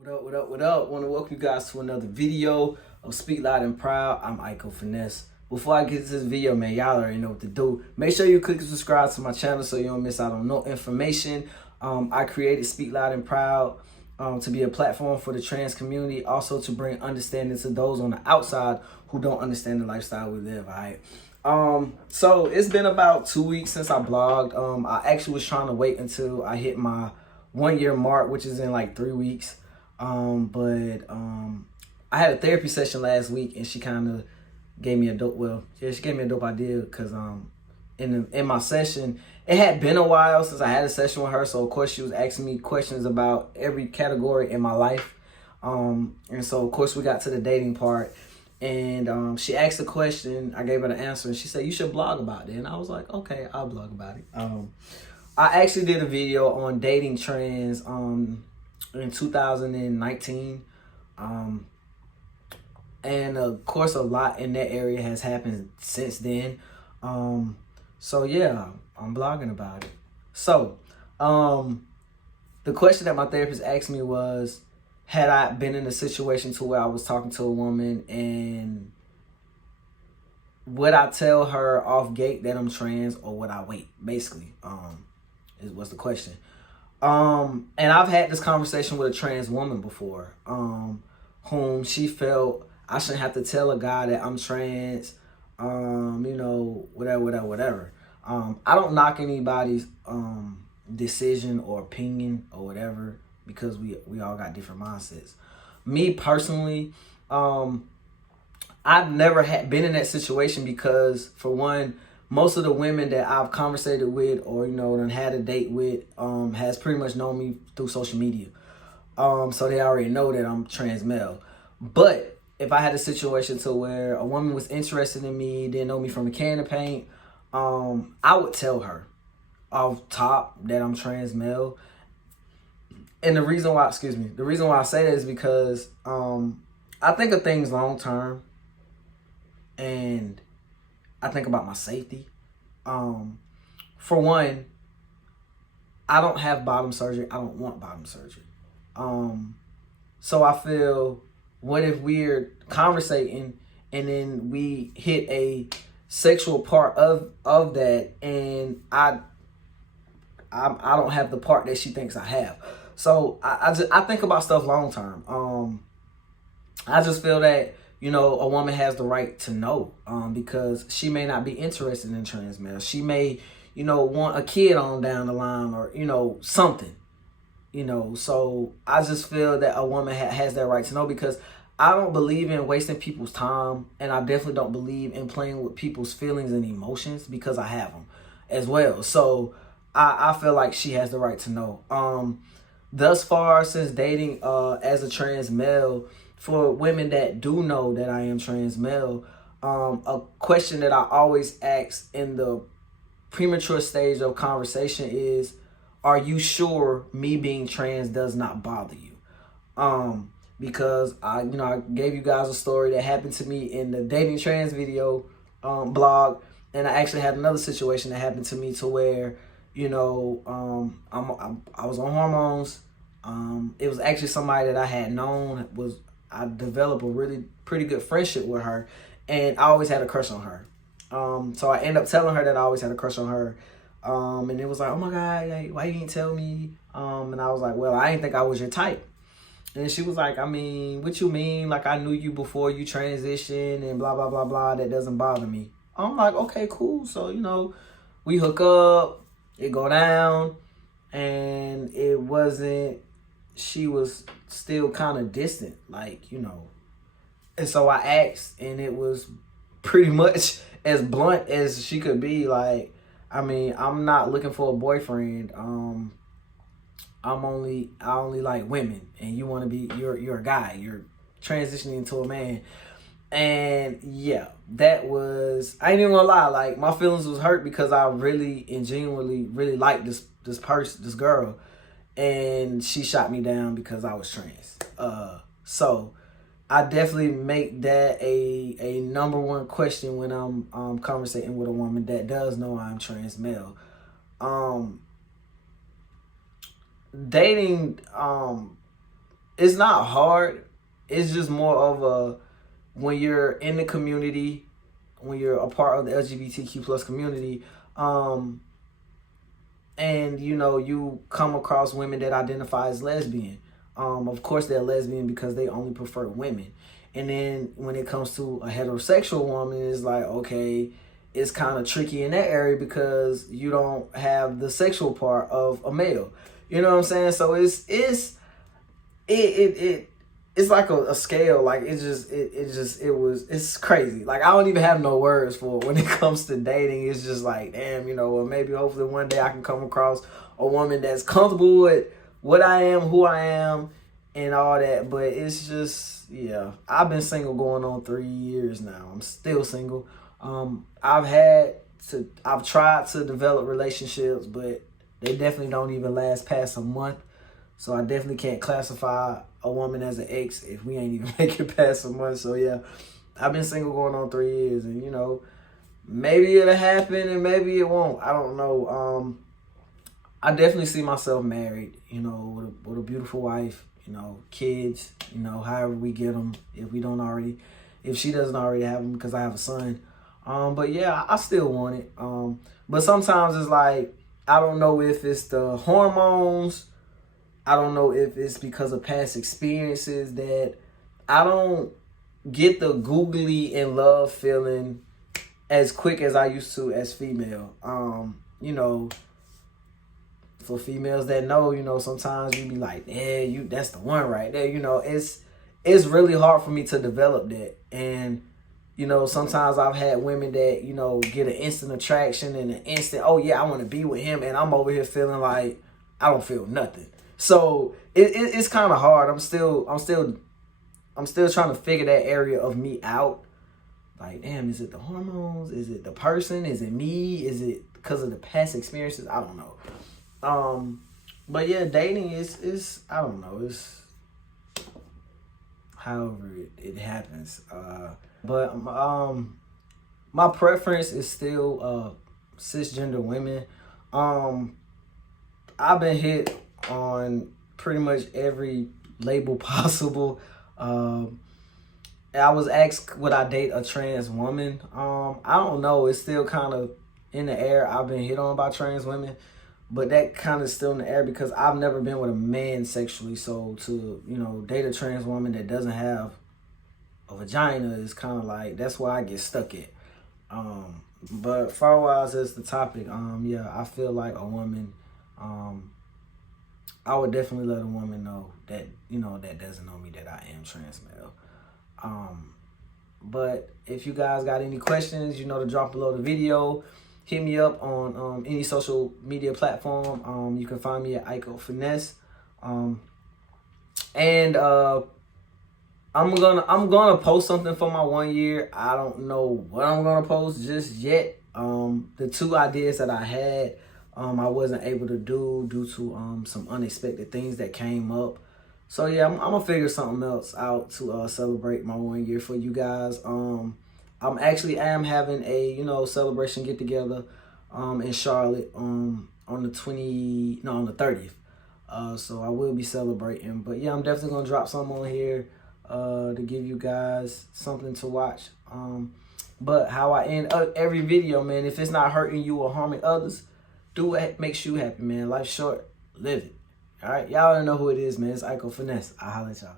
What up, what up, what up? Want to welcome you guys to another video of Speak Loud and Proud. I'm Iko Finesse. Before I get to this video, man, y'all already know what to do. Make sure you click and subscribe to my channel so you don't miss out on no information. I created Speak Loud and Proud to be a platform for the trans community, also to bring understanding to those on the outside who don't understand the lifestyle we live, all right? So it's been about 2 weeks since I blogged. I actually was trying to wait until I hit my 1 year mark, which is in like 3 weeks. But I had a therapy session last week, and she kind of gave me a dope. Well, yeah, she gave me a dope idea because in my session, it had been a while since I had a session with her. So of course she was asking me questions about every category in my life. And so of course we got to the dating part, and she asked a question. I gave her the answer, and she said you should blog about it. And I was like, okay, I'll blog about it. I actually did a video on dating trends. In 2019, and of course a lot in that area has happened since then. So yeah, I'm blogging about it. So the question that my therapist asked me was, had I been in a situation to where I was talking to a woman, and would I tell her off gate that I'm trans, or would I wait? Basically, was the question. And I've had this conversation with a trans woman before, whom she felt I shouldn't have to tell a guy that I'm trans, whatever. I don't knock anybody's decision or opinion or whatever, because we all got different mindsets. Me personally, I've never been in that situation because, for one, most of the women that I've conversated with, or and had a date with, has pretty much known me through social media. So they already know that I'm trans male. But if I had a situation to where a woman was interested in me, didn't know me from a can of paint, I would tell her off top that I'm trans male. And the reason why I say that is because I think of things long term, and I think about my safety. For one, I don't have bottom surgery. I don't want bottom surgery. So I feel, what if we're conversating and then we hit a sexual part of that, and I don't have the part that she thinks I have. So I think about stuff long term. I just feel that a woman has the right to know, because she may not be interested in trans male. She may, want a kid on down the line, or, something, So I just feel that a woman has that right to know, because I don't believe in wasting people's time, and I definitely don't believe in playing with people's feelings and emotions, because I have them as well. So I feel like she has the right to know. Thus far, since dating as a trans male, for women that do know that I am trans male, a question that I always ask in the premature stage of conversation is, are you sure me being trans does not bother you? Because I gave you guys a story that happened to me in the dating trans video blog, and I actually had another situation that happened to me to where I was on hormones. It was actually somebody that I had known. I developed a really pretty good friendship with her, and I always had a crush on her. So I ended up telling her that I always had a crush on her. And it was like, oh my God, like, why you didn't tell me? And I was like, well, I didn't think I was your type. And she was like, I mean, what you mean? Like, I knew you before you transitioned and blah, blah, blah, blah. That doesn't bother me. I'm like, okay, cool. So, we hook up, it go down, and it wasn't, she was still kind of distant, And so I asked, and it was pretty much as blunt as she could be. Like, I mean, I'm not looking for a boyfriend. I only like women, and you want to be, you're a guy. You're transitioning into a man. And yeah, that was, I ain't even gonna lie, like, my feelings was hurt because I really and genuinely really liked this girl, and she shot me down because I was trans. So I definitely make that a number one question when I'm conversating with a woman that does know I'm trans male. Dating it's not hard. It's just more of a, when you're in the community, when you're a part of the LGBTQ plus community, and you know, you come across women that identify as lesbian. Of course they're lesbian because they only prefer women. And then when it comes to a heterosexual woman, it's like, okay, it's kind of tricky in that area because you don't have the sexual part of a male. You know what I'm saying? So it's like a scale. Like it's crazy. Like I don't even have no words for it when it comes to dating. It's just like, damn, you know, well, maybe hopefully one day I can come across a woman that's comfortable with what I am, who I am, and all that. But it's just, yeah, I've been single going on 3 years now. I'm still single. I've tried to develop relationships, but they definitely don't even last past a month. So I definitely can't classify a woman as an ex if we ain't even make it past a month. So yeah, I've been single going on 3 years, and you know, maybe it'll happen and maybe it won't. I don't know. I definitely see myself married, you know, with a beautiful wife, you know, kids, you know, however we get them, if she doesn't already have them, because I have a son. But yeah, I still want it. But sometimes it's like, I don't know if it's the hormones. I don't know if it's because of past experiences that I don't get the googly in love feeling as quick as I used to as female. You know, for females that know, you know, sometimes you be like, yeah, that's the one right there. You know, it's really hard for me to develop that. And, you know, sometimes I've had women that, you know, get an instant attraction and an instant, oh yeah, I want to be with him. And I'm over here feeling like I don't feel nothing. So it's kind of hard. I'm still trying to figure that area of me out. Like, damn, is it the hormones? Is it the person? Is it me? Is it because of the past experiences? I don't know. But yeah, dating is I don't know. It's however it happens. But my preference is still cisgender women. I've been hit on pretty much every label possible. I was asked, would I date a trans woman? I don't know. It's still kind of in the air. I've been hit on by trans women, but that kind of still in the air because I've never been with a man sexually. So to, you know, date a trans woman that doesn't have a vagina is kind of like, that's where I get stuck at. But far as the topic, yeah, I feel like a woman, I would definitely let a woman know that, you know, that doesn't know me, that I am trans male. But if you guys got any questions, you know, to drop below the video. Hit me up on any social media platform. You can find me at Iko Finesse. And I'm gonna post something for my 1 year. I don't know what I'm gonna post just yet. The 2 ideas that I had, I wasn't able to do due to some unexpected things that came up. So yeah, I'm gonna figure something else out to celebrate my 1 year for you guys. I am having a, you know, celebration get together in Charlotte on the 30th. So I will be celebrating. But yeah, I'm definitely gonna drop something on here to give you guys something to watch. But how I end every video, man, if it's not hurting you or harming others, do what makes you happy, man. Life's short, live it. All right, y'all already know who it is, man. It's Iko Finesse. I'll holler at y'all.